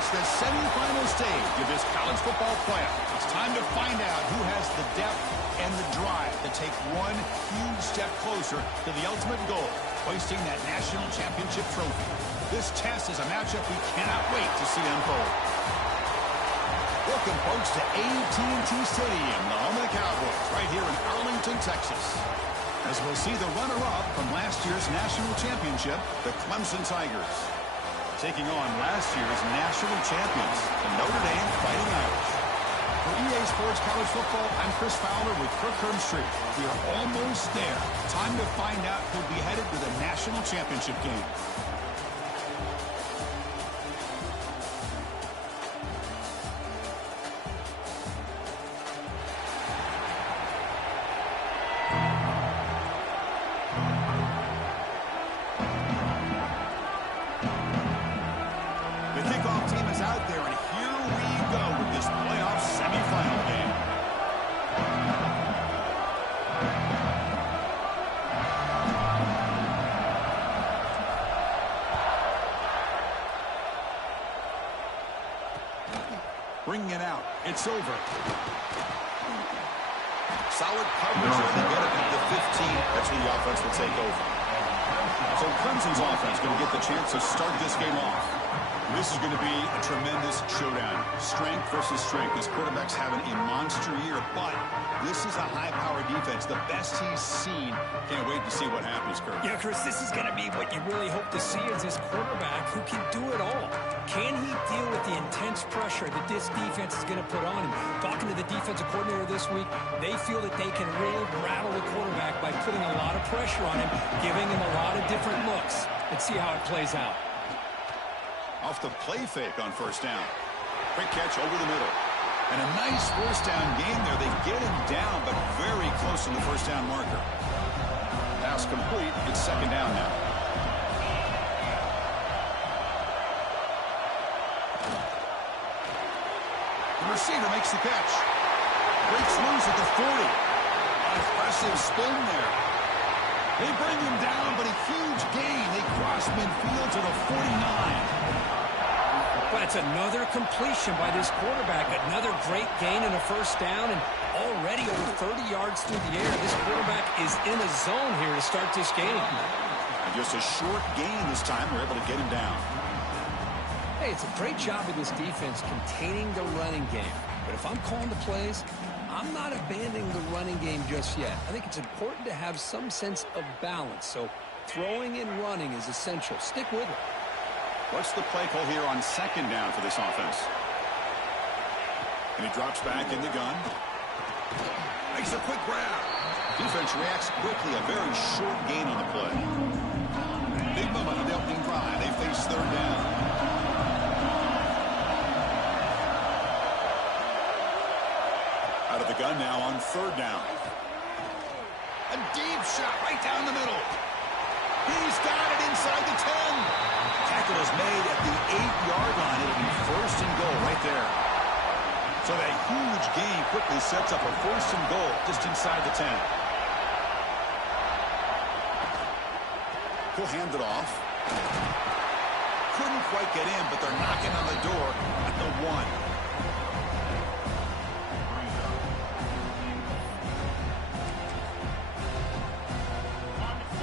reached the semifinal stage of this college football playoff. It's time to find out who has the depth and the drive to take one huge step closer to the ultimate goal, hoisting that national championship trophy. This test is a matchup we cannot wait to see unfold. Welcome, folks, to AT&T Stadium, the home of the Cowboys, right here in Arlington, Texas. As we'll see the runner-up from last year's national championship, the Clemson Tigers, taking on last year's national champions, the Notre Dame Fighting Irish. For EA Sports College Football, I'm Chris Fowler with Kirk Herbstreit. We are almost there. Time to find out who'll be headed to the national championship game. Bringing it out. It's over. Solid coverage as they get it at the 15. That's who the offense will take over. So Clemson's offense going to get the chance to start this game off. This is going to be a tremendous showdown. Strength versus strength. This quarterback's having a monster year, but this is a high-powered defense, the best he's seen. Can't wait to see what happens, Kirk. Yeah, Chris, this is going to be what you really hope to see is this quarterback who can do it all. Can he deal with the intense pressure that this defense is going to put on him? Talking to the defensive coordinator this week, they feel that they can really rattle the quarterback by putting a lot of pressure on him, giving him a lot of different looks. Let's see how it plays out. Off the play fake on first down. Quick catch over the middle. And a nice first down gain there. They get him down, but very close to the first down marker. Pass complete. It's second down now. The receiver makes the catch. Breaks loose at the 40. Impressive spin there. They bring him down, but a huge gain. They cross midfield to the 49. But it's another completion by this quarterback. Another great gain and a first down, and already over 30 yards through the air. This quarterback is in a zone here to start this game. And just a short gain this time. We're able to get him down. Hey, it's a great job of this defense containing the running game. But if I'm calling the plays, I'm not abandoning the running game just yet. I think it's important to have some sense of balance. So throwing and running is essential. Stick with it. What's the play call here on second down for this offense? And he drops back in the gun. Makes a quick grab. Defense reacts quickly. A very short gain on the play. Big moment on the opening drive. They face third down. Out of the gun now on third down. A deep shot right down the middle. He's got it inside the 10. Tackle is made at the 8-yard line. It'll be first and goal right there. So that huge gain quickly sets up a first and goal just inside the 10. He'll hand it off. Couldn't quite get in, but they're knocking on the door at the 1.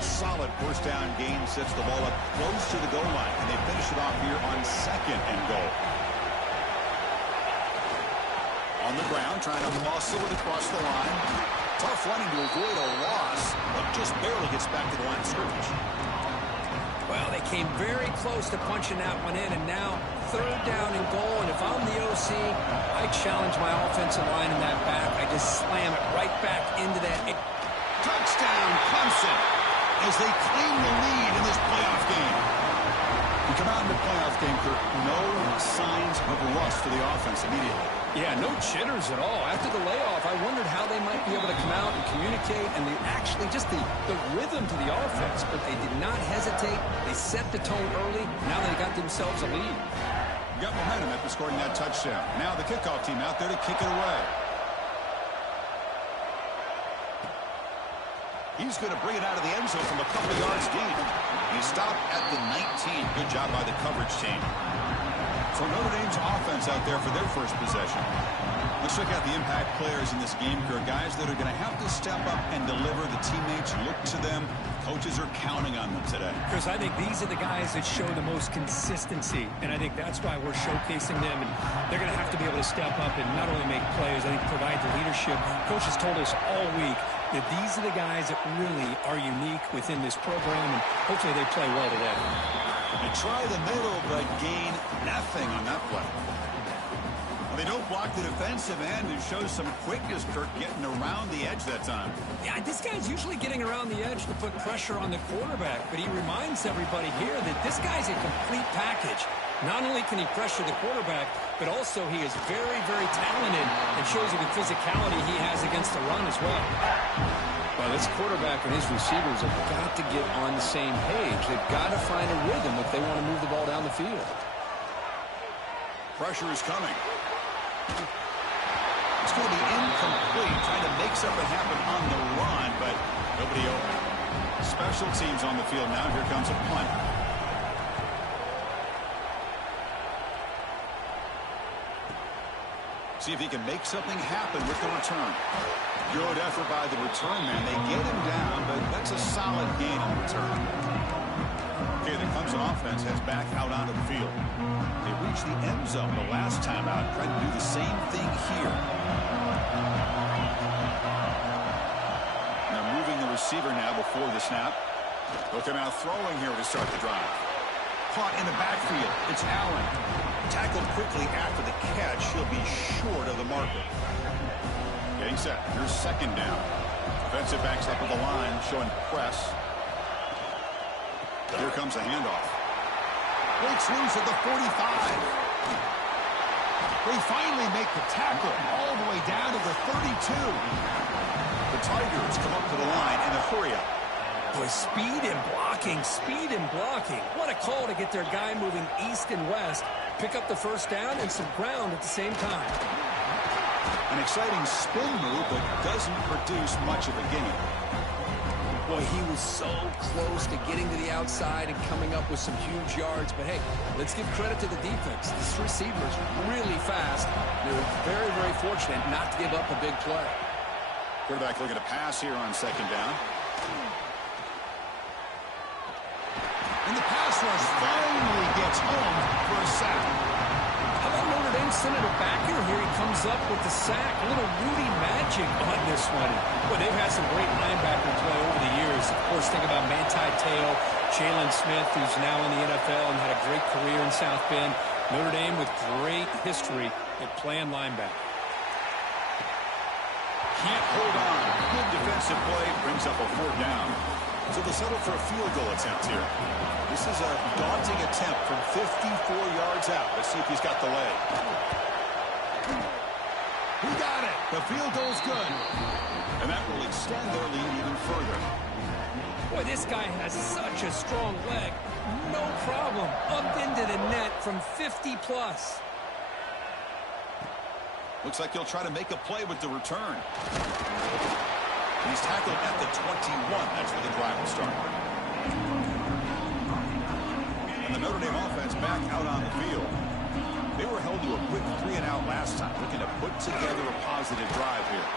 Solid first down gain sets the ball up close to the goal line, and they finish it off here on second and goal. On the ground, trying to muscle it across the line. Tough running to avoid a loss, but just barely gets back to the line of scrimmage. Well, they came very close to punching that one in, and now third down and goal. And if I'm the OC, I challenge my offensive line in that back. I just slam it right back into that. Touchdown, Clemson, as they claim the lead in this playoff game. We come out in the playoff game, Kirk, no signs of rust for the offense immediately. Yeah, no jitters at all. After the layoff, I wondered how they might be able to come out and communicate and actually just the rhythm to the offense, but they did not hesitate. They set the tone early. Now they got themselves a lead. Got momentum after scoring that touchdown. Now the kickoff team out there to kick it away. He's going to bring it out of the end zone from a couple of yards deep. He stopped at the 19. Good job by the coverage team. So Notre Dame's offense out there for their first possession. Let's check out the impact players in this game here. Guys that are going to have to step up and deliver. The teammates look to them. Coaches are counting on them today. Chris, I think these are the guys that show the most consistency, and I think that's why we're showcasing them. And they're going to have to be able to step up and not only make plays, I think provide the leadership. Coach has told us all week that these are the guys that really are unique within this program, and hopefully they play well today. They try the middle, but gain nothing on that play. They don't block the defensive end and show some quickness, Kirk, getting around the edge that time. Yeah, this guy's usually getting around the edge to put pressure on the quarterback, but he reminds everybody here that this guy's a complete package. Not only can he pressure the quarterback, but also he is very, very talented and shows you the physicality he has against the run as well. Well, this quarterback and his receivers have got to get on the same page. They've got to find a rhythm if they want to move the ball down the field. Pressure is coming. It's going to be incomplete, trying to make something happen on the run, but nobody open. Special teams on the field now. Here comes a punt. See if he can make something happen with the return. Good effort by the return man. They get him down, but that's a solid gain on return. Okay, the Clemson offense heads back out onto the field. They reached the end zone the last time out. Trying to do the same thing here. Now moving the receiver now before the snap. Look out throwing here to start the drive. Caught in the backfield. It's Allen. Tackled quickly after the catch. He'll be short of the marker. Getting set. Here's second down. Defensive backs up at the line, showing press. Here comes a handoff. Breaks loose at the 45. They finally make the tackle all the way down to the 32. The Tigers come up to the line in a hurry-up. Boy, speed and blocking, speed and blocking. What a call to get their guy moving east and west. Pick up the first down and some ground at the same time. An exciting spin move, but doesn't produce much of a gain. Boy, he was so close to getting to the outside and coming up with some huge yards. But, hey, let's give credit to the defense. This receiver is really fast. They're very, very fortunate not to give up a big play. Quarterback looking to pass here on second down. And the pass rush finally gets home for a sack. How about Notre Dame sending it back here? Here he comes up with the sack. A little Rudy magic on this one. Well, they've had some great linebacker play over the years. Of course, think about Manti Te'o, Jalen Smith, who's now in the NFL and had a great career in South Bend. Notre Dame with great history at playing linebacker. Can't hold on. Good defensive play brings up a fourth down. So they'll settle for a field goal attempt here. This is a daunting attempt from 54 yards out. Let's see if he's got the leg. He got it. The field goal's good. And that will extend their lead even further. Boy, this guy has such a strong leg. No problem. Up into the net from 50-plus. Looks like he'll try to make a play with the return. He's tackled at the 21. That's where the drive will start. And the Notre Dame offense back out on the field. They were held to a quick 3-and-out last time, looking to put together a positive drive here.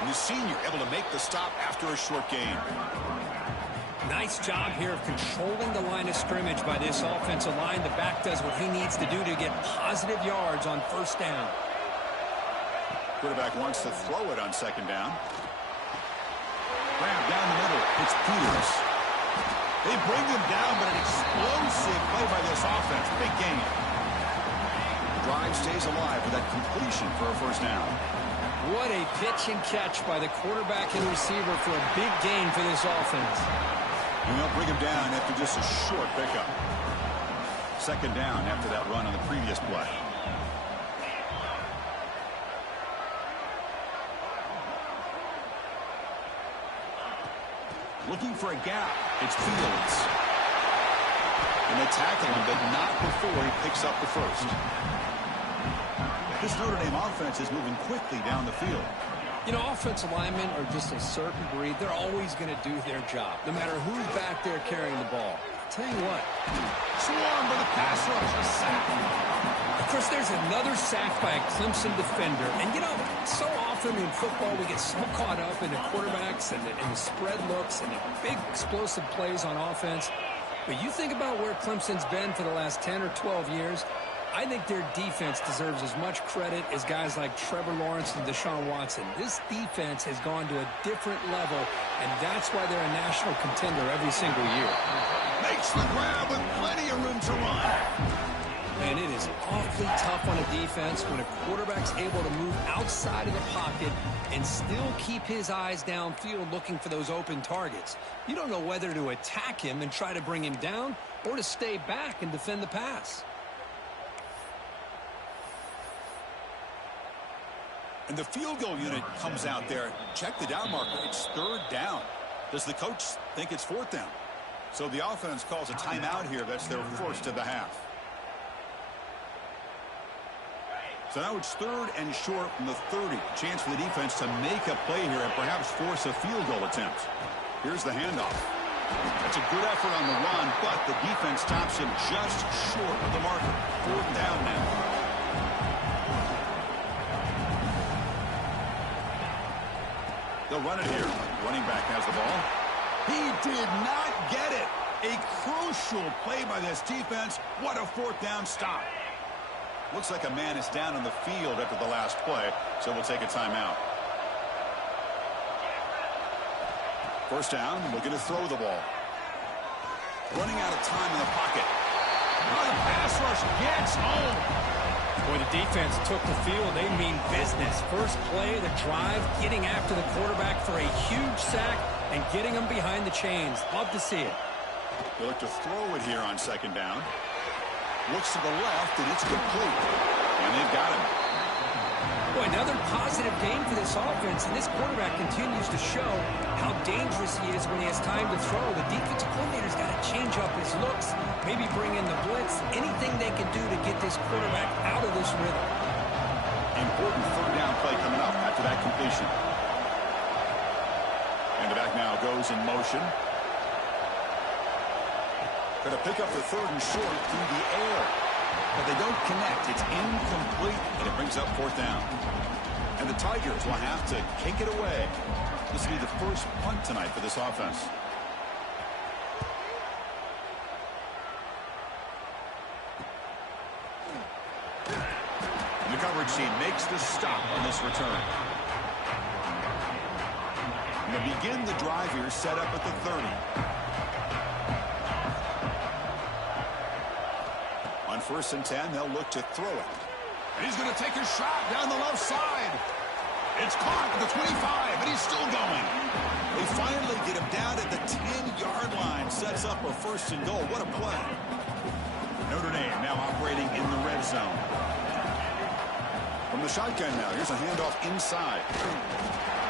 And the senior able to make the stop after a short gain. Nice job here of controlling the line of scrimmage by this offensive line. The back does what he needs to do to get positive yards on first down. Quarterback wants to throw it on second down. Grab down the middle. It's Peters. They bring him down, but an explosive play by this offense. Big gain. Drive stays alive with that completion for a first down. What a pitch and catch by the quarterback and receiver for a big gain for this offense. And they'll bring him down after just a short pickup. Second down after that run on the previous play. Looking for a gap. It's Fields. And they tackle him, but not before he picks up the first. This Notre Dame offense is moving quickly down the field. You know, offensive linemen are just a certain breed. They're always going to do their job, no matter who's back there carrying the ball. I'll tell you what. Swarm by the pass rush. A sack. Of course, there's another sack by a Clemson defender. And, you know, so often in football we get so caught up in the quarterbacks and the spread looks and the big explosive plays on offense. But you think about where Clemson's been for the last 10 or 12 years, I think their defense deserves as much credit as guys like Trevor Lawrence and Deshaun Watson. This defense has gone to a different level, and that's why they're a national contender every single year. Makes the grab with plenty of room to run. And it is awfully tough on a defense when a quarterback's able to move outside of the pocket and still keep his eyes downfield looking for those open targets. You don't know whether to attack him and try to bring him down or to stay back and defend the pass. And the field goal unit comes out there. Check the down marker. It's 3rd down. Does the coach think it's 4th down? So the offense calls a timeout here. That's their first of the half. So now it's 3rd and short from the 30. Chance for the defense to make a play here and perhaps force a field goal attempt. Here's the handoff. That's a good effort on the run, but the defense stops him just short of the marker. 4th down now. They'll run it here. Running back has the ball. He did not get it. A crucial play by this defense. What a 4th down stop. Looks like a man is down on the field after the last play, so we'll take a timeout. 1st down, looking to throw the ball. Running out of time in the pocket. Oh, the pass rush gets home. Boy, the defense took the field. They mean business. First play, the drive, getting after the quarterback for a huge sack and getting him behind the chains. Love to see it. They look to throw it here on 2nd down. Looks to the left, and it's complete. And they've got him. Boy, another positive game for this offense, and this quarterback continues to show how dangerous he is when he has time to throw. The defensive coordinator's got to change up his looks, maybe bring in the blitz, anything they can do to get this quarterback out of this rhythm. Important 3rd down play coming up after that completion. And the back now goes in motion. Going to pick up the 3rd and short through the air. But they don't connect. It's incomplete, and it brings up 4th down. And the Tigers will have to kick it away. This will be the first punt tonight for this offense. And the coverage team makes the stop on this return. And they begin the drive here, set up at the 30. On 1st and 10, they'll look to throw it. And he's going to take a shot down the left side. It's caught at the 25, and he's still going. They finally get him down at the 10-yard line. Sets up a 1st and goal. What a play. Notre Dame now operating in the red zone. From the shotgun now, here's a handoff inside.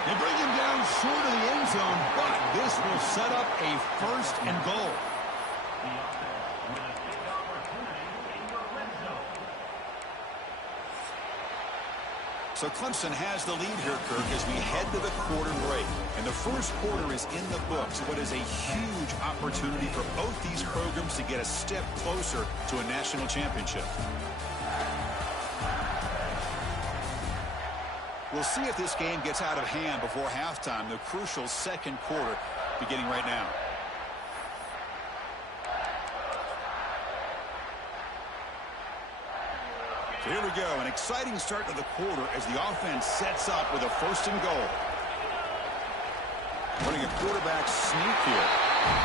They bring him down short of the end zone, but this will set up a 1st and goal. So Clemson has the lead here, Kirk, as we head to the quarter break. And the first quarter is in the books. What is a huge opportunity for both these programs to get a step closer to a national championship. We'll see if this game gets out of hand before halftime, the crucial 2nd quarter beginning right now. So here we go, an exciting start to the quarter as the offense sets up with a 1st and goal. Running a quarterback sneak here.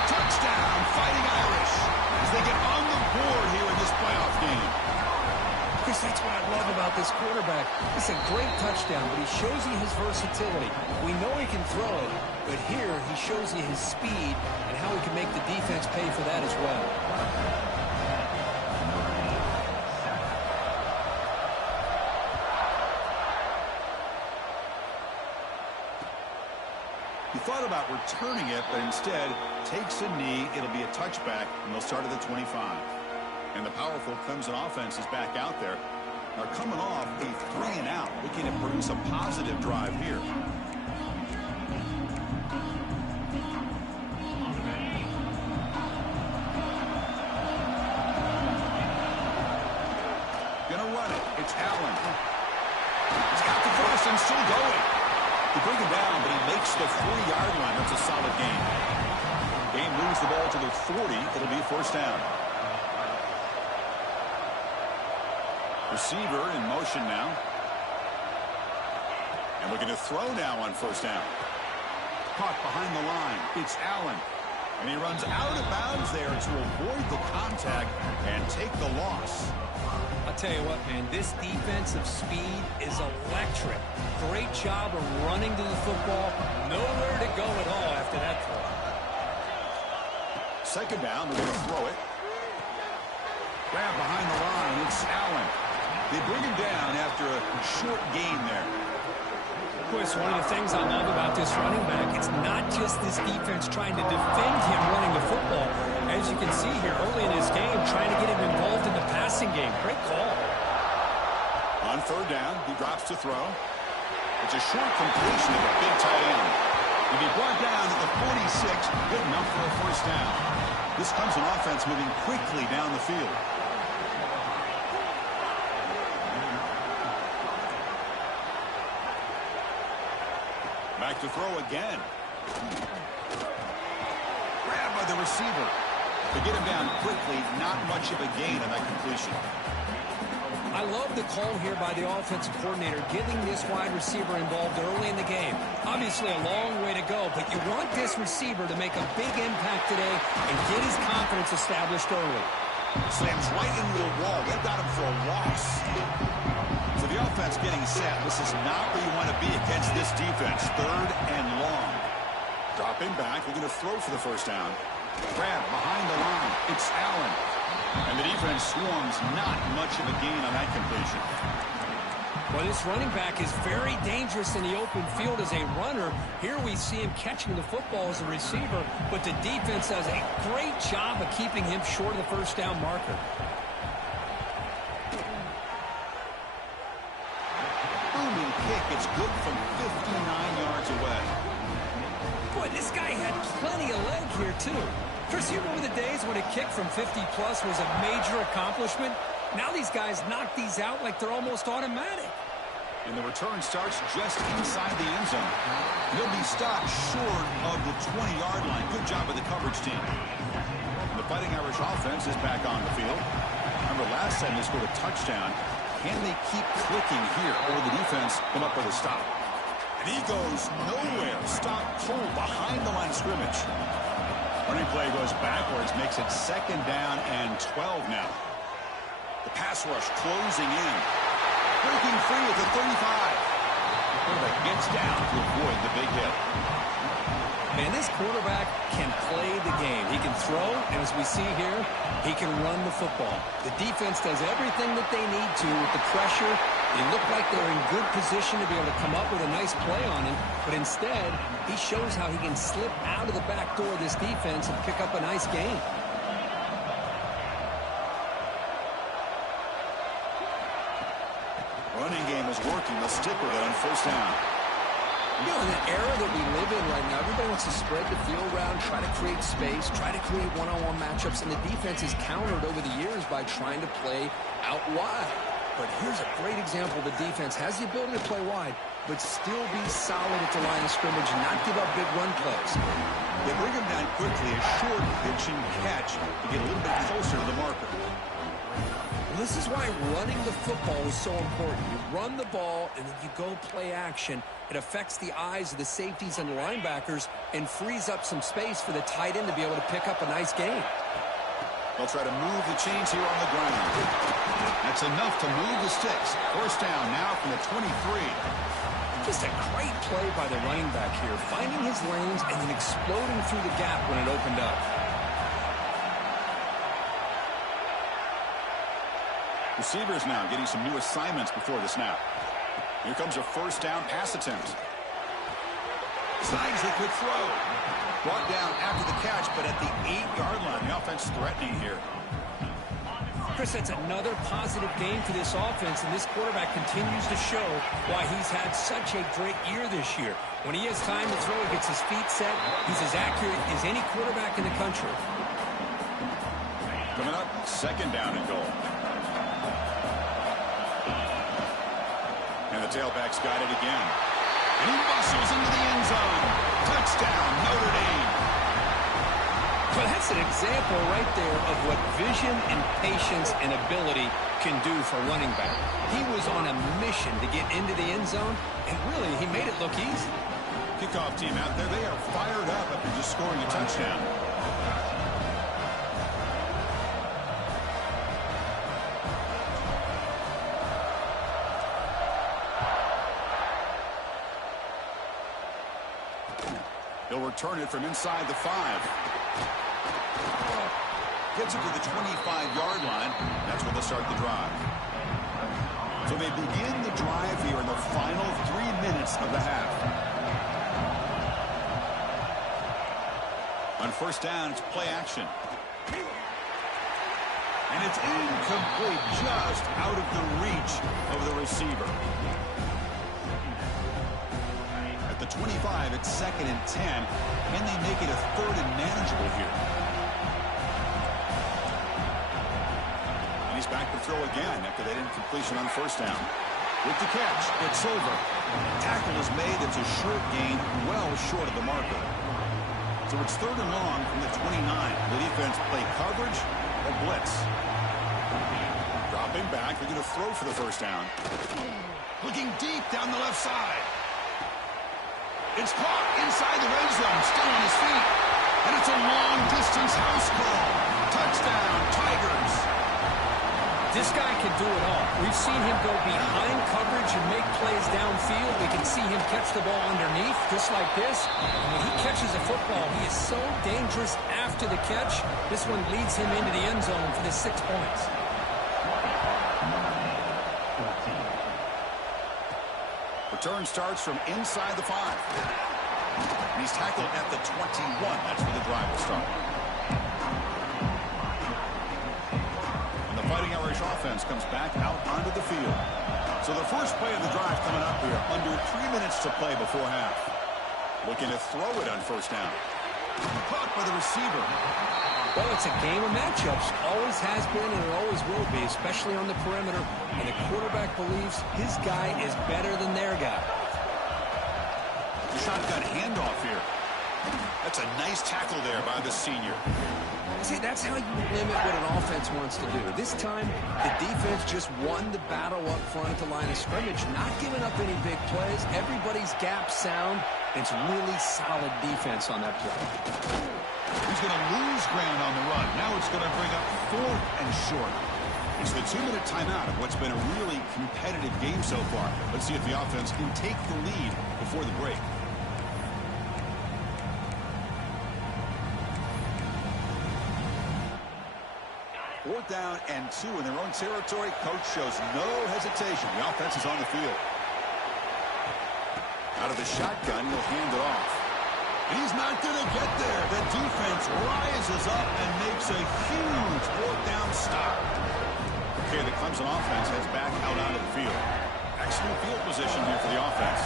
Touchdown, Fighting Irish, as they get on the board here in this playoff game. Chris, that's what I love about this quarterback. It's a great touchdown, but he shows you his versatility. We know he can throw it, but here he shows you his speed and how he can make the defense pay for that as well. He thought about returning it, but instead takes a knee. It'll be a touchback, and they'll start at the 25. And the powerful Clemson offense is back out there. They're coming off a 3-and-out, looking to produce a positive drive here. Going to breaks the 40-yard line. That's a solid gain. Game moves the ball to the 40. It'll be first down. Receiver in motion now. And looking to throw now on first down. Caught behind the line. It's Allen. And he runs out of bounds there to avoid the contact and take the loss. I'll tell you what, man, this defensive speed is electric. Great job of running to the football. Nowhere to go at all after that throw. Second down, they're going to throw it. Grab behind the line. It's Allen. They bring him down after a short gain there. Chris, one of the things I love about this running back, it's not just this defense trying to defend him running the football. As you can see here early in this game, trying to get him involved in the passing game. Great call. On third down, he drops to throw. It's a short completion of a big tight end. He'll be brought down at the 46, good enough for a first down. This comes an offense moving quickly down the field. Back to throw again. Grabbed by the receiver. To get him down quickly, not much of a gain on that completion. I love the call here by the offensive coordinator, getting this wide receiver involved early in the game. Obviously a long way to go, but you want this receiver to make a big impact today and get his confidence established early. Slams right into the wall. They've got him for a loss. So the offense getting set. This is not where you want to be against this defense. Third and long. Dropping back. We're going to throw for the first down. Grab behind the line. It's Allen. And the defense swarms. Not much of a gain on that completion. Well, this running back is very dangerous in the open field as a runner. Here we see him catching the football as a receiver, but the defense does a great job of keeping him short of the first down marker. Booming kick. It's good from 59 yards away. Boy, this guy had plenty of leg here, too. Chris, you remember the days when a kick from 50-plus was a major accomplishment? Now these guys knock these out like they're almost automatic. And the return starts just inside the end zone. He'll be stopped short of the 20-yard line. Good job of the coverage team. And the Fighting Irish offense is back on the field. Remember last time they scored a touchdown. Can they keep clicking here, or will the defense come up with a stop? And he goes nowhere. Stop cold behind the line of scrimmage. Running play goes backwards, makes it second down and 12 now. The pass rush closing in. Breaking free at the 35. Quarterback gets down to avoid the big hit. Man, this quarterback can play the game. He can throw, and as we see here, he can run the football. The defense does everything that they need to with the pressure. They look like they're in good position to be able to come up with a nice play on him, but instead, he shows how he can slip out of the back door of this defense and pick up a nice gain. Running game is working. They'll stick with it on first down. You know, in the era that we live in right now, everybody wants to spread the field around, try to create space, try to create one-on-one matchups, and the defense is countered over the years by trying to play out wide. But here's a great example. The defense has the ability to play wide, but still be solid at the line of scrimmage and not give up big run plays. They bring him down quickly, a short pitch and catch to get a little bit closer to the marker. This is why running the football is so important. You run the ball, and then you go play action. It affects the eyes of the safeties and the linebackers and frees up some space for the tight end to be able to pick up a nice gain. They'll try to move the chains here on the ground. That's enough to move the sticks. First down now from the 23. Just a great play by the running back here, finding his lanes and then exploding through the gap when it opened up. Receivers now getting some new assignments before the snap. Here comes a first down pass attempt. Slides the quick throw. Brought down after the catch, but at the 8-yard line. The offense threatening here. Chris, that's another positive game for this offense, and this quarterback continues to show why he's had such a great year this year. When he has time to throw, he gets his feet set. He's as accurate as any quarterback in the country. Coming up, second down and goal. And the tailback's got it again. And he muscles into the end zone. Touchdown, Notre Dame. Well, that's an example right there of what vision and patience and ability can do for running back. He was on a mission to get into the end zone, and really, he made it look easy. Kickoff team out there, they are fired up after just scoring a touchdown. He'll return it from inside the 5. Gets it to the 25-yard line. That's where they'll start the drive. So they begin the drive here in the final 3 minutes of the half. On first down, it's play action. And it's incomplete, just out of the reach of the receiver. At the 25, it's 2nd and 10. Can they make it a 3rd and manageable here? And he's back to throw again after that incompletion on first down. With the catch, it's over. Tackle is made. It's a short gain, well short of the marker. So it's 3rd and long from the 29. The defense play coverage or blitz. Dropping back. They're going to throw for the first down. Looking deep down the left side. It's caught inside the red zone. Still on his feet. And it's a long-distance house call. Touchdown, Tigers. This guy can do it all. We've seen him go behind coverage and make plays downfield. We can see him catch the ball underneath, just like this. And when he catches a football, he is so dangerous after the catch. This one leads him into the end zone for the 6 points. Return starts from inside the 5. And he's tackled at the 21. That's where the drive will start. Fighting Irish offense comes back out onto the field. So the first play of the drive coming up here. Under 3 minutes to play before half. Looking to throw it on first down. Caught by the receiver. Well, it's a game of matchups. Always has been and it always will be, especially on the perimeter. And the quarterback believes his guy is better than their guy. The shotgun handoff here. That's a nice tackle there by the senior. See, that's how you limit what an offense wants to do. This time, the defense just won the battle up front at the line of scrimmage, not giving up any big plays. Everybody's gap sound. It's really solid defense on that play. He's going to lose ground on the run. Now it's going to bring up 4th and short. It's the 2-minute timeout of what's been a really competitive game so far. Let's see if the offense can take the lead before the break. Fourth down and 2 in their own territory. Coach shows no hesitation. The offense is on the field. Out of the shotgun, he'll hand it off. He's not going to get there. The defense rises up and makes a huge 4th down stop. Okay, the Clemson offense heads back out onto the field. Excellent field position here for the offense.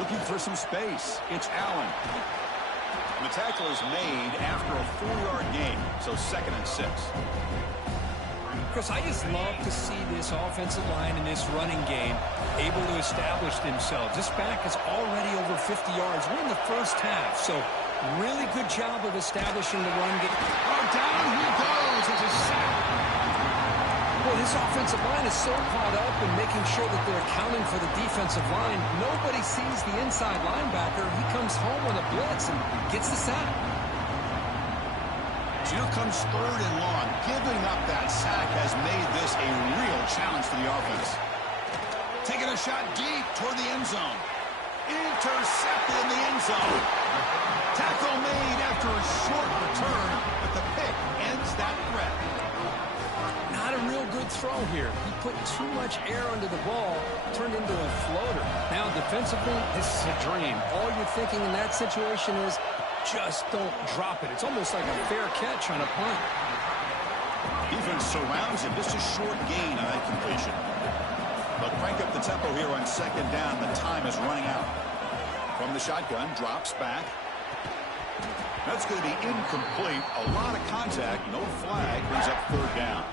Looking for some space. It's Allen. The tackle is made after a 4-yard gain, so 2nd and 6. Chris, I just love to see this offensive line in this running game able to establish themselves. This back is already over 50 yards. We're in the first half, so really good job of establishing the run game. Oh, down he goes. It's a sack. Well, this offensive line is so caught up in making sure that they're accounting for the defensive line. Nobody sees the inside linebacker. He comes home on a blitz and gets the sack. Here comes 3rd and long. Giving up that sack has made this a real challenge for the offense. Taking a shot deep toward the end zone. Intercepted in the end zone. Tackle made after a short return, but the pick ends that threat. Not a real good throw here. He put too much air under the ball, turned into a floater. Now, defensively, this is a dream. All you're thinking in that situation is, just don't drop it. It's almost like a fair catch on a punt. Defense surrounds him. Just a short gain on that completion. But crank up the tempo here on 2nd down. The time is running out. From the shotgun, drops back. That's going to be incomplete. A lot of contact. No flag. Brings up 3rd down.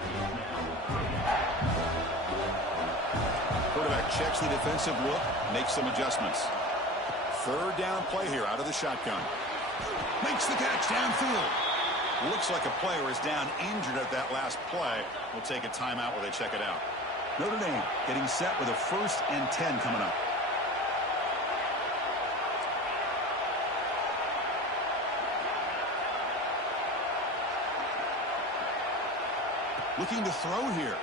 Quarterback checks the defensive look, makes some adjustments. Third down play here out of the shotgun. Makes the catch downfield. Looks like a player is down injured at that last play. We'll take a timeout while they check it out. Notre Dame getting set with a 1st and 10 coming up. Looking to throw here.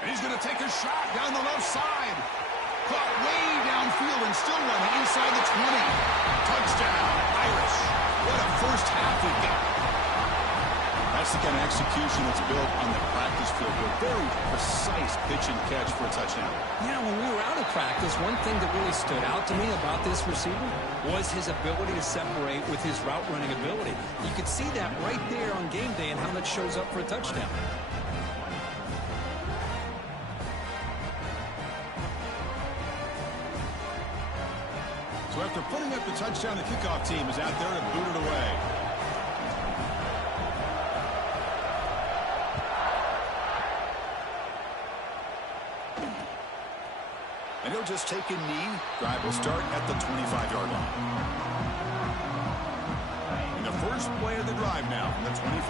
And he's going to take a shot down the left side. Caught way downfield and still running inside the 20. Touchdown, Irish. What a first half we've got. That's the kind of execution that's built on the practice field. A very precise pitch and catch for a touchdown. Yeah, when we were out of practice, one thing that really stood out to me about this receiver was his ability to separate with his route running ability. You could see that right there on game day and how that shows up for a touchdown. So after putting up the touchdown, the kickoff team is out there to boot it away. And he'll just take a knee. Drive will start at the 25-yard line. And the first play of the drive now from the 25.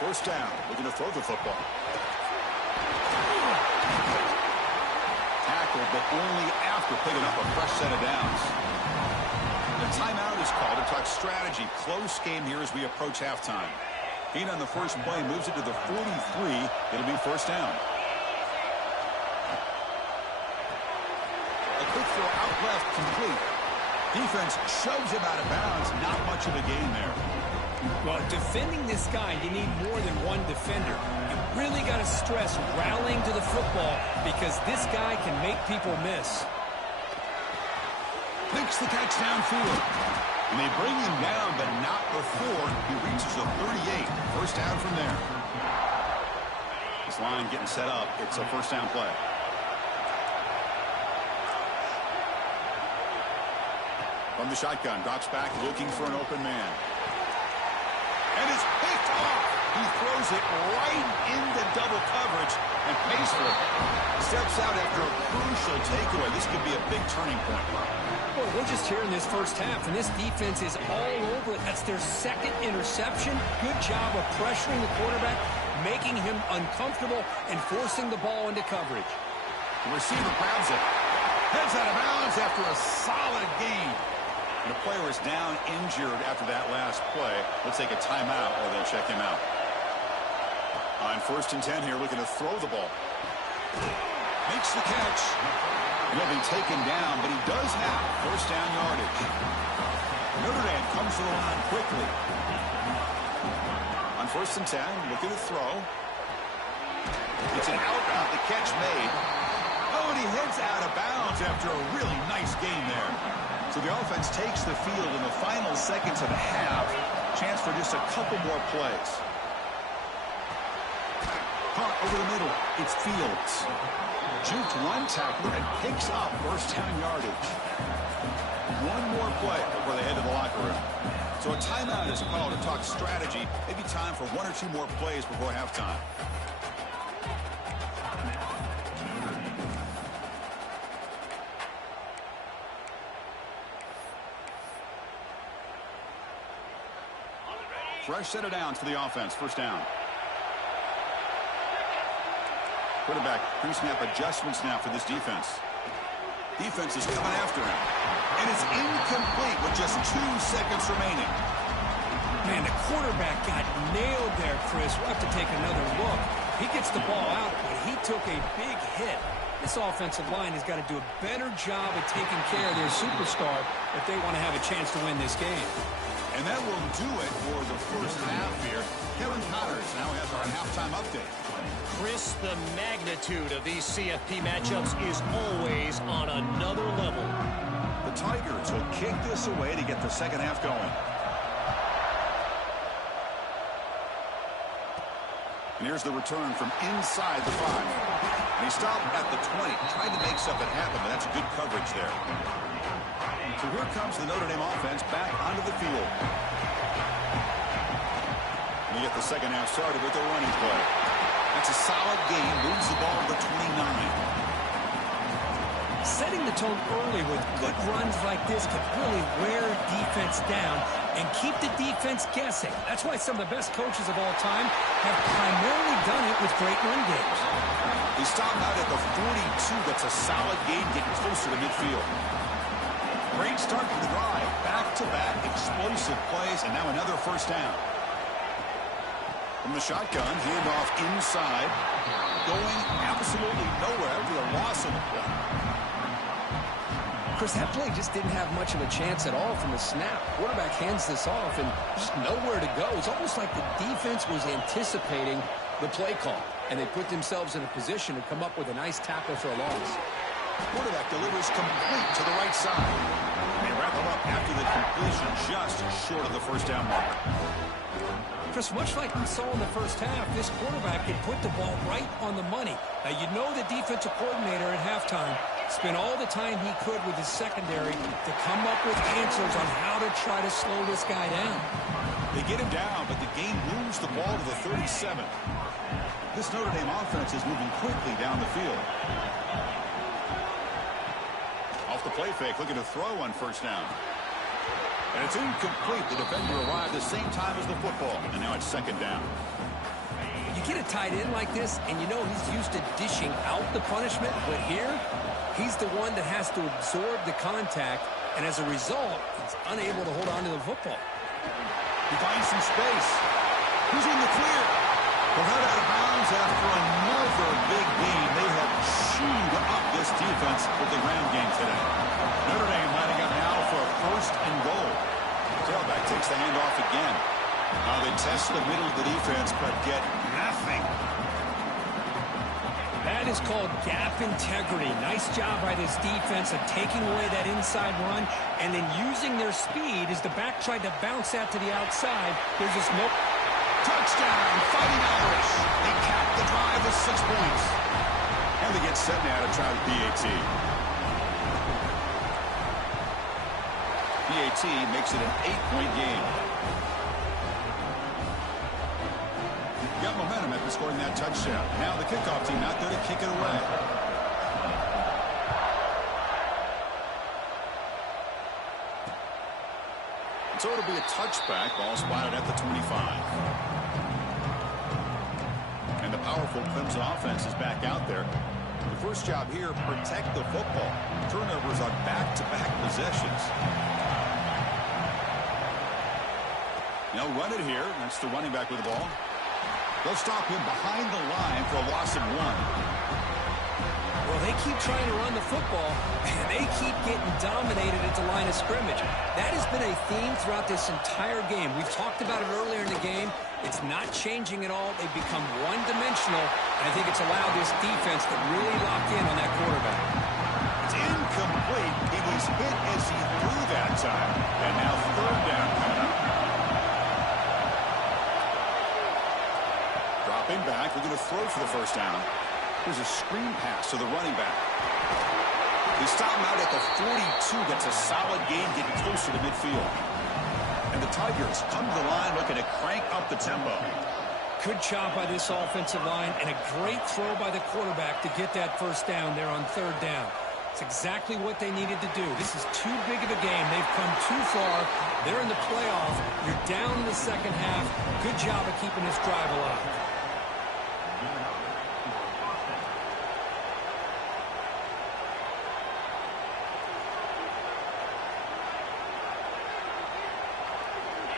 First down, looking to throw the football. Tackled, but only after picking up a fresh set of downs. The timeout is called to talk strategy. Close game here as we approach halftime. Gain on the first play moves it to the 43. It'll be first down. A quick throw out left, complete. Defense shoves him out of bounds. Not much of a gain there. Well, defending this guy, you need more than one defender. You really got to stress rallying to the football because this guy can make people miss. Makes the catch downfield. And they bring him down, but not before he reaches the 38. First down from there. This line getting set up. It's a first down play. From the shotgun, drops back looking for an open man. And it's picked off. He throws it right into double coverage and pays for it. Steps out after a crucial takeaway. This could be a big turning point. Well, we're just here in this first half, and this defense is all over it. That's their second interception. Good job of pressuring the quarterback, making him uncomfortable, and forcing the ball into coverage. The receiver grabs it. Heads out of bounds after a solid gain. And the player is down injured after that last play. Let's take a timeout while they check him out. On 1st and 10 here, looking to throw the ball. Makes the catch. He'll be taken down, but he does have first down yardage. Notre Dame comes to the line quickly. On 1st and 10, looking to throw. It's an out, the catch made. Oh, and he heads out of bounds after a really nice gain there. So the offense takes the field in the final seconds of the half. Chance for just a couple more plays. Punt over the middle. It's Fields. Juked one tackler and picks up first down yardage. One more play before they head to the locker room. So a timeout is called to talk strategy. Maybe time for 1 or 2 more plays before halftime. Fresh set of downs for the offense. First down. Quarterback pre-snap adjustments now for this defense. Defense is coming after him. And it's incomplete with just 2 seconds remaining. Man, the quarterback got nailed there, Chris. We'll have to take another look. He gets the ball out, but he took a big hit. This offensive line has got to do a better job of taking care of their superstar if they want to have a chance to win this game. And that will do it for the first half here. Kevin Connors now has our halftime update. Chris, the magnitude of these CFP matchups is always on another level. The Tigers will kick this away to get the second half going. And here's the return from inside the 5. And he stopped at the 20, tried to make something happen, but that's good coverage there. So here comes the Notre Dame offense back onto the field. And he get the second half started with a running play. That's a solid gain. Moves the ball to 29. Setting the tone early with good runs like this can really wear defense down and keep the defense guessing. That's why some of the best coaches of all time have primarily done it with great run games. He stopped out at the 42. That's a solid gain, getting closer to midfield. Great start to the drive. Back-to-back explosive plays, and now another first down. From the shotgun, handoff inside. Going absolutely nowhere after the loss of the play. Chris, that play just didn't have much of a chance at all from the snap. Quarterback hands this off and just nowhere to go. It's almost like the defense was anticipating the play call, and they put themselves in a position to come up with a nice tackle for a loss. Quarterback delivers complete to the right side. They wrap him up after the completion, just short of the first down mark. Chris, much like we saw in the first half, this quarterback can put the ball right on the money. Now, you know the defensive coordinator at halftime spent all the time he could with his secondary to come up with answers on how to try to slow this guy down. They get him down, but the game moves the ball to the 37. This Notre Dame offense is moving quickly down the field. Off the play fake, looking to throw on first down. And it's incomplete. The defender arrived the same time as the football, and now it's second down. You get a tight end like this, and you know he's used to dishing out the punishment, but here, he's the one that has to absorb the contact, and as a result, he's unable to hold on to the football. He finds some space. Who's in the clear? Well, head out of bounds after another big gain. They have chewed up this defense with the ground game today. Notre Dame lining up now for a first and goal. Tailback takes the handoff again. They test the middle of the defense, but get nothing. That is called gap integrity. Nice job by this defense of taking away that inside run and then using their speed as the back tried to bounce that to the outside. There's just no... Touchdown, Fighting Irish. They cap the drive with 6 points. And they get set now to try the PAT. PAT makes it an 8-point game. Got momentum after scoring that touchdown. Now the kickoff team out there to kick it away. So it'll be a touchback. Ball spotted at the 25. And the powerful Clemson offense is back out there. The first job here, protect the football. Turnovers on back-to-back possessions. They'll run it here. That's the running back with the ball. They'll stop him behind the line for a loss of 1. Well, they keep trying to run the football, and they keep getting dominated at the line of scrimmage. That has been a theme throughout this entire game. We've talked about it earlier in the game. It's not changing at all. They've become one-dimensional, and I think it's allowed this defense to really lock in on that quarterback. It's incomplete. He was hit as he threw that time, and now third down coming up. Dropping back, we're going to throw for the first down. Here's a screen pass to the running back. They stop him out at the 42. That's a solid gain, getting closer to midfield. And the Tigers come to the line looking to crank up the tempo. Good job by this offensive line, and a great throw by the quarterback to get that first down there on third down. It's exactly what they needed to do. This is too big of a game. They've come too far. They're in the playoff. You're down in the second half. Good job of keeping this drive alive.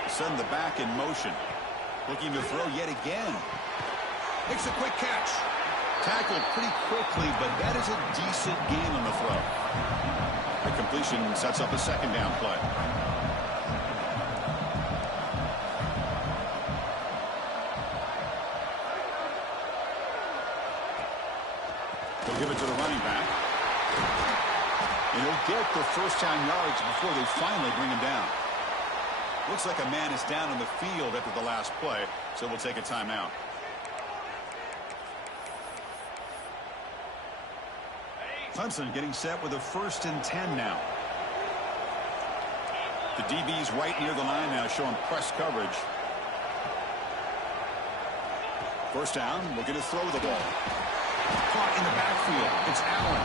Send the back in motion. Looking to throw yet again. Makes a quick catch. Tackled pretty quickly, but that is a decent gain on the throw. The completion sets up a second down play. They'll give it to the running back. And he'll get the first down yards before they finally bring him down. Looks like a man is down on the field after the last play, so we'll take a timeout. Clemson getting set with a 1st and 10 now. The DB's right near the line now, showing press coverage. First down, looking to throw the ball. Caught in the backfield. It's Allen.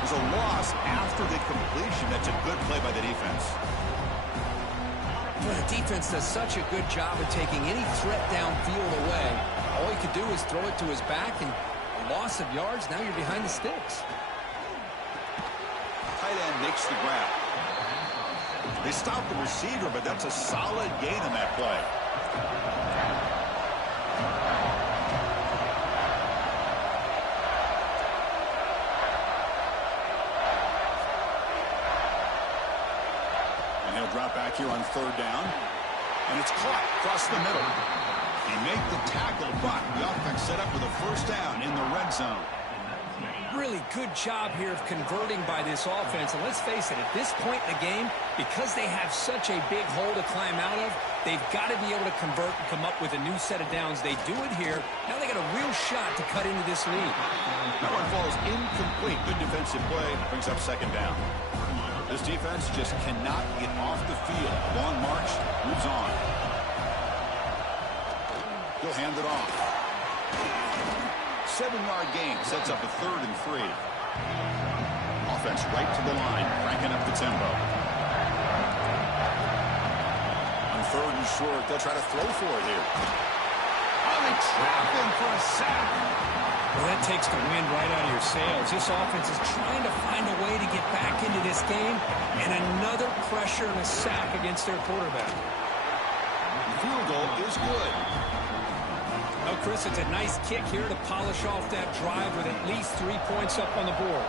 There's a loss after the completion. That's a good play by the defense. Well, the defense does such a good job of taking any threat downfield away. All he could do is throw it to his back, and a loss of yards, now you're behind the sticks. Tight end makes the grab. They stopped the receiver, but that's a solid gain on that play. And he'll drop back here on third down. And it's caught across the middle. He made the tackle, but the offense set up with a first down in the red zone. Really good job here of converting by this offense. And let's face it, at this point in the game, because they have such a big hole to climb out of, they've got to be able to convert and come up with a new set of downs. They do it here. Now they got a real shot to cut into this lead. That one falls incomplete. Good defensive play. Brings up second down. This defense just cannot get off the field. Long march, moves on. He'll hand it off. 7-yard gain sets up a 3rd and 3. Offense right to the line, cranking up the tempo. On 3rd and short, they'll try to throw for it here. Oh, they trap him for a sack. Well, that takes the wind right out of your sails. This offense is trying to find a way to get back into this game, and another pressure and a sack against their quarterback. The field goal is good. Oh, Chris, it's a nice kick here to polish off that drive with at least 3 points up on the board.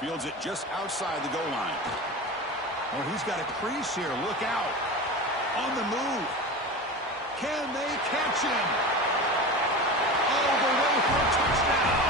Fields it just outside the goal line. Oh, he's got a crease here. Look out. On the move. Can they catch him? All the way for a touchdown.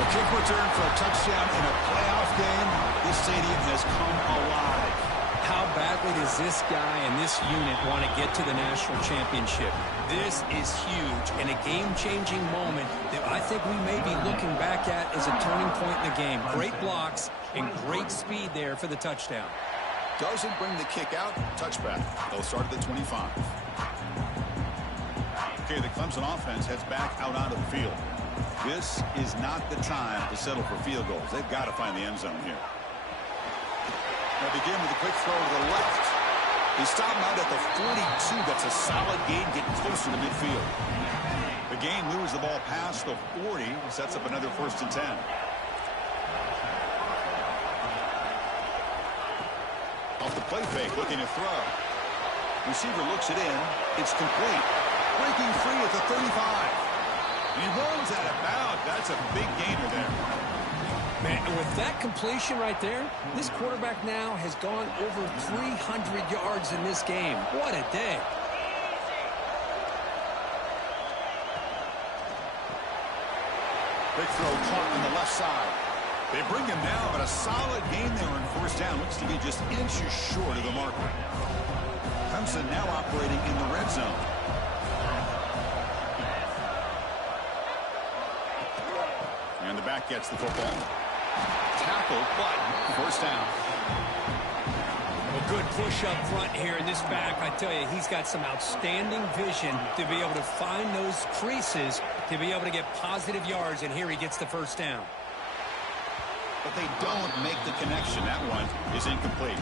The kick return for a touchdown in a playoff game. This stadium has come alive. How badly does this guy and this unit want to get to the national championship? This is huge and a game-changing moment that I think we may be looking back at as a turning point in the game. Great blocks and great speed there for the touchdown. Doesn't bring the kick out. Touchback. They'll start at the 25. Okay, the Clemson offense heads back out onto the field. This is not the time to settle for field goals. They've got to find the end zone here. They'll begin with a quick throw to the left. They stop him out at the 42. That's a solid gain, getting closer to midfield. The gain moves the ball past the 40. Sets up another 1st and 10. Off the play fake, looking to throw. Receiver looks it in. It's complete. Breaking free at the 35. And he rolls out of bounds. That's a big gainer there. Man, with that completion right there, this quarterback now has gone over 300 yards in this game. What a day. Big throw caught on the left side. They bring him down, but a solid gain there on 1st down. Looks to be just inches short of the marker. Clemson now operating in the red zone. And the back gets the football. Tackle, but 1st down. A good push up front here in this back. I tell you, he's got some outstanding vision to be able to find those creases, to be able to get positive yards, and here he gets the 1st down. But they don't make the connection. That one is incomplete.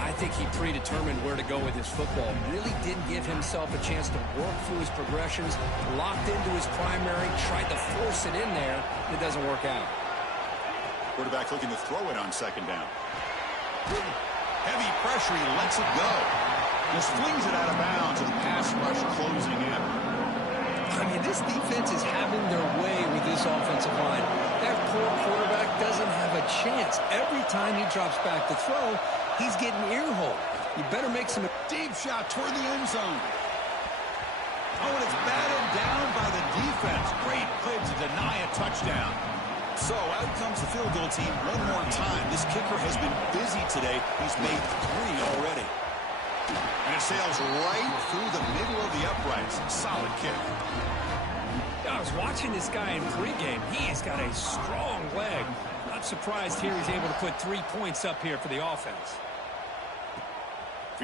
I think he predetermined where to go with his football. Really didn't give himself a chance to work through his progressions, locked into his primary, tried to force it in there, and it doesn't work out. Quarterback looking to throw it on 2nd down. Heavy pressure, he lets it go. Just flings it out of bounds, and the pass rush closing in. I mean, this defense is having their way with this offensive line. That poor quarterback doesn't have a chance. Every time he drops back to throw, he's getting ear-hole. You better make some deep shot toward the end zone. Oh, and it's batted down by the defense. Great play to deny a touchdown. So out comes the field goal team one more time. This kicker has been busy today. He's made 3 already. And it sails right through the middle of the uprights. Solid kick. I was watching this guy in pregame. He's got a strong leg. Not surprised here he's able to put 3 points up here for the offense.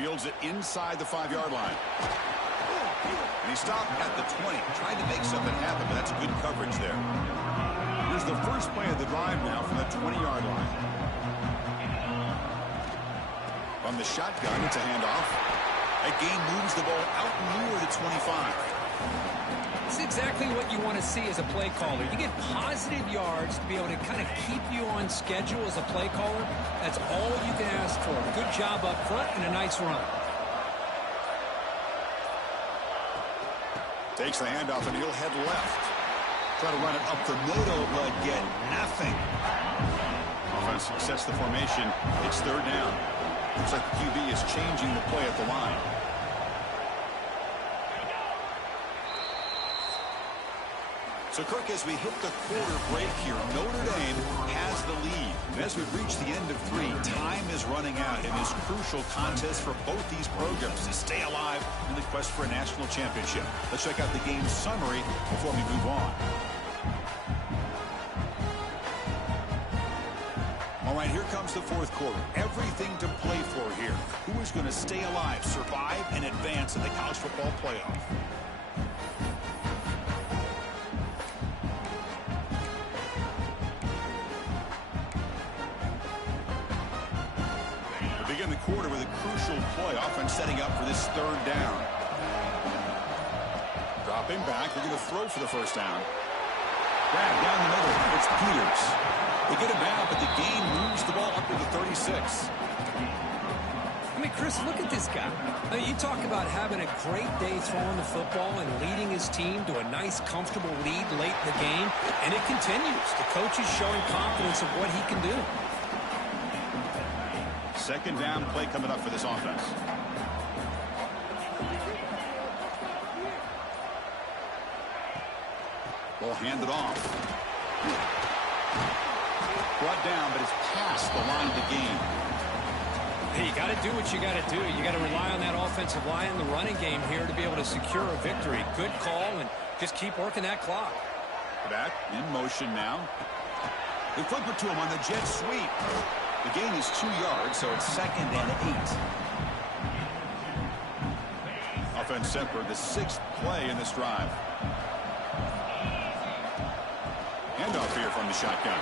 Fields it inside the 5-yard line. And he stopped at the 20. Tried to make something happen, but that's good coverage there. Here's the first play of the drive now from the 20-yard line. From the shotgun, it's a handoff. That gain moves the ball out near the 25. It's exactly what you want to see as a play caller. You get positive yards to be able to kind of keep you on schedule as a play caller. That's all you can ask for. Good job up front and a nice run. Takes the handoff and he'll head left. Try to run it up the middle, but get nothing. Offense sets the formation. It's third down. Looks like the QB is changing the play at the line. So, Kirk, as we hit the quarter break here, Notre Dame has the lead. And as we reach the end of 3, time is running out in this crucial contest for both these programs to stay alive in the quest for a national championship. Let's check out the game summary before we move on. All right, here comes the fourth quarter. Everything to play for here. Who is going to stay alive, survive, and advance in the college football playoff? Begin the quarter with a crucial play. Offense setting up for this third down. Dropping back. They're going to throw for the first down. Grab down the middle. It's Peters. They get him down, but the gain moves the ball up to the 36. I mean, Chris, look at this guy. I mean, you talk about having a great day throwing the football and leading his team to a nice, comfortable lead late in the game, and it continues. The coach is showing confidence of what he can do. Second down play coming up for this offense. Ball handed off. Brought down, but it's past the line of the game. Hey, you got to do what you got to do. You got to rely on that offensive line, the running game here to be able to secure a victory. Good call, and just keep working that clock. Back in motion now. They flip it to him on the jet sweep. The gain is 2 yards, so it's 2nd and 8. Offense set for the 6th play in this drive. Handoff here from the shotgun.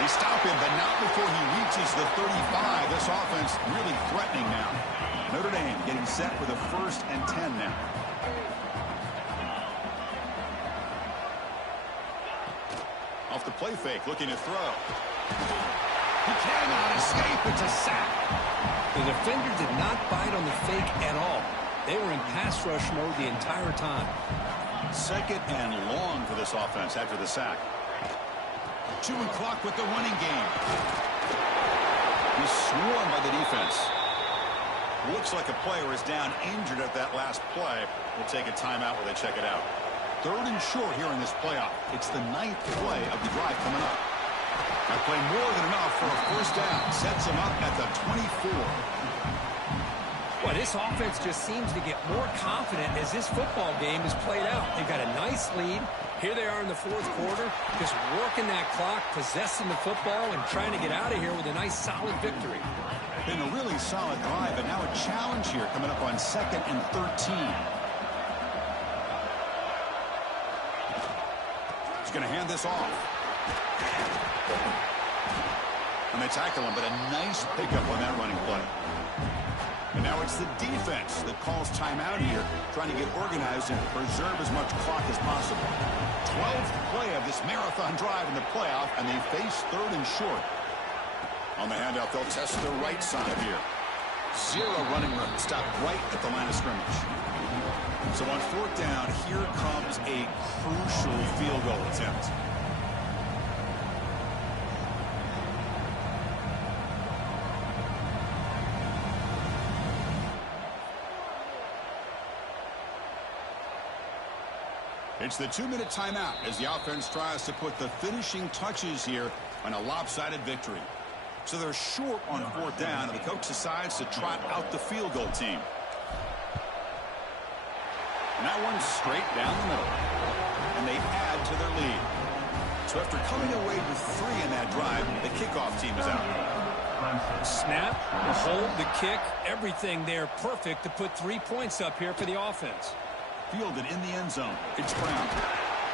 They stop him, but not before he reaches the 35. This offense really threatening now. Notre Dame getting set for the 1st and 10 now. Off the play fake, looking to throw. He cannot escape. It's a sack. The defender did not bite on the fake at all. They were in pass rush mode the entire time. 2nd and long for this offense after the sack. Chewing clock with the running game. He's swarmed by the defense. Looks like a player is down injured at that last play. We'll take a timeout while they check it out. 3rd and short here in this playoff. It's the 9th play of the drive coming up. That play more than enough for a first down. Sets them up at the 24. Well, this offense just seems to get more confident as this football game is played out. They've got a nice lead. Here they are in the 4th quarter, just working that clock, possessing the football, and trying to get out of here with a nice, solid victory. Been a really solid drive, but now a challenge here coming up on 2nd and 13. He's going to hand this off. And they tackle him, but a nice pickup on that running play. And now it's the defense that calls timeout here, trying to get organized and preserve as much clock as possible. 12th play of this marathon drive in the playoff, and they face 3rd and short. On the handoff, they'll test the right side here. 0 running room, stopped right at the line of scrimmage. So on 4th down, here comes a crucial field goal attempt. It's the 2-minute timeout as the offense tries to put the finishing touches here on a lopsided victory. So they're short on 4th down, and the coach decides to trot out the field goal team. And that one's straight down the middle. And they add to their lead. So after coming away with 3 in that drive, the kickoff team is out. Snap, the hold, the kick, everything there perfect to put 3 points up here for the offense. Fielded in the end zone. It's Brown.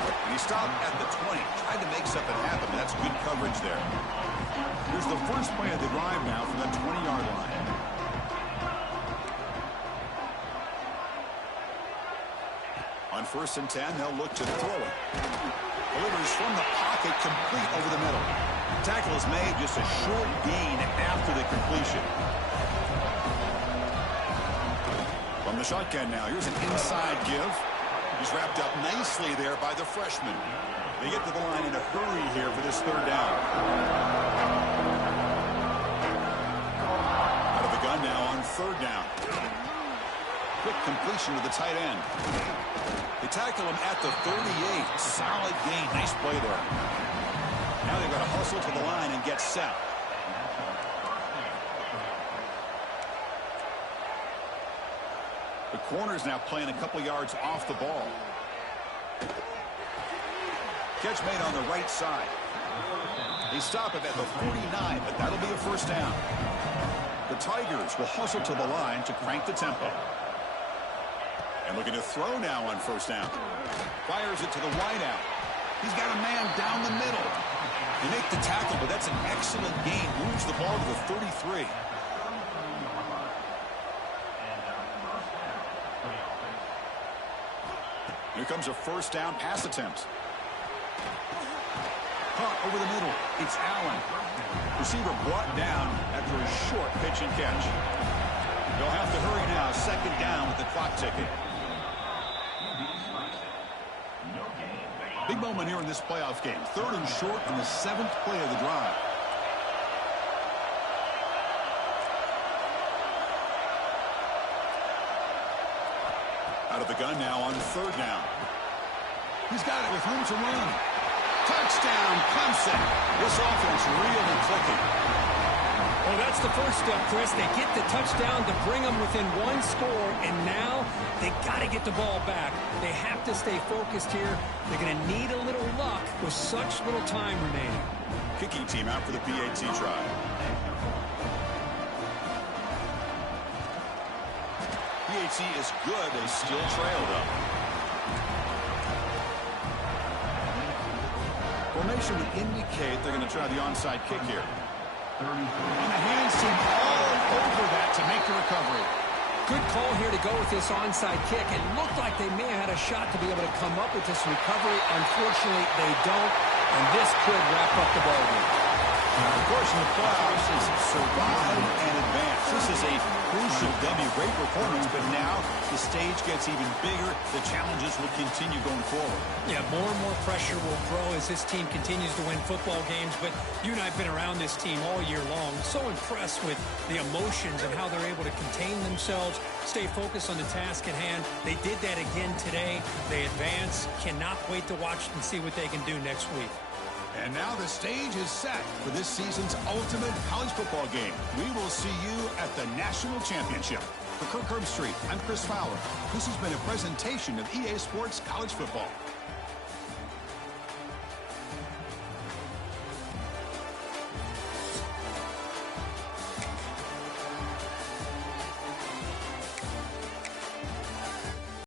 And he stopped at the 20. Tried to make something happen. That's good coverage there. Here's the first play of the drive now from the 20-yard line. On 1st and 10, they'll look to throw it. Delivers from the pocket, complete over the middle. The tackle is made, just a short gain after the completion. From the shotgun now, here's an inside give. He's wrapped up nicely there by the freshman. They get to the line in a hurry here for this 3rd down. Out of the gun now on 3rd down. Quick completion to the tight end. They tackle him at the 38. Solid gain. Nice play there. Now they've got to hustle to the line and get set. The corner's now playing a couple yards off the ball. Catch made on the right side. They stop it at the 49, but that'll be a 1st down. The Tigers will hustle to the line to crank the tempo. And looking to throw now on 1st down. Fires it to the wideout. He's got a man down the middle. They make the tackle, but that's an excellent gain. Moves the ball to the 33. Here comes a 1st down pass attempt. Caught over the middle. It's Allen. Receiver brought down after a short pitch and catch. They'll have to hurry now. 2nd down with the clock ticking. Big moment here in this playoff game. 3rd and short in the 7th play of the drive. Out of the gun now on 3rd down. He's got it with room to run. Touchdown, Clemson. This offense really clicking. Well, that's the first step, Chris. They get the touchdown to bring them within 1 score, and now they got to get the ball back. They have to stay focused here. They're going to need a little luck with such little time remaining. Kicking team out for the PAT try. PAT is good. They still trailed up. Formation would indicate they're going to try the onside kick here. And the hands seem all over that to make the recovery. Good call here to go with this onside kick. It looked like they may have had a shot to be able to come up with this recovery. Unfortunately, they don't, and this could wrap up the ball game. Of course, in the playoffs is survive and advance. This is a crucial W. Great performance, but now the stage gets even bigger. The challenges will continue going forward. Yeah, more and more pressure will grow as this team continues to win football games, but you and I have been around this team all year long. So impressed with the emotions and how they're able to contain themselves, stay focused on the task at hand. They did that again today. They advance. Cannot wait to watch and see what they can do next week. And now the stage is set for this season's ultimate college football game. We will see you at the National Championship. For Kirk Herbstreit, I'm Chris Fowler. This has been a presentation of EA Sports College Football.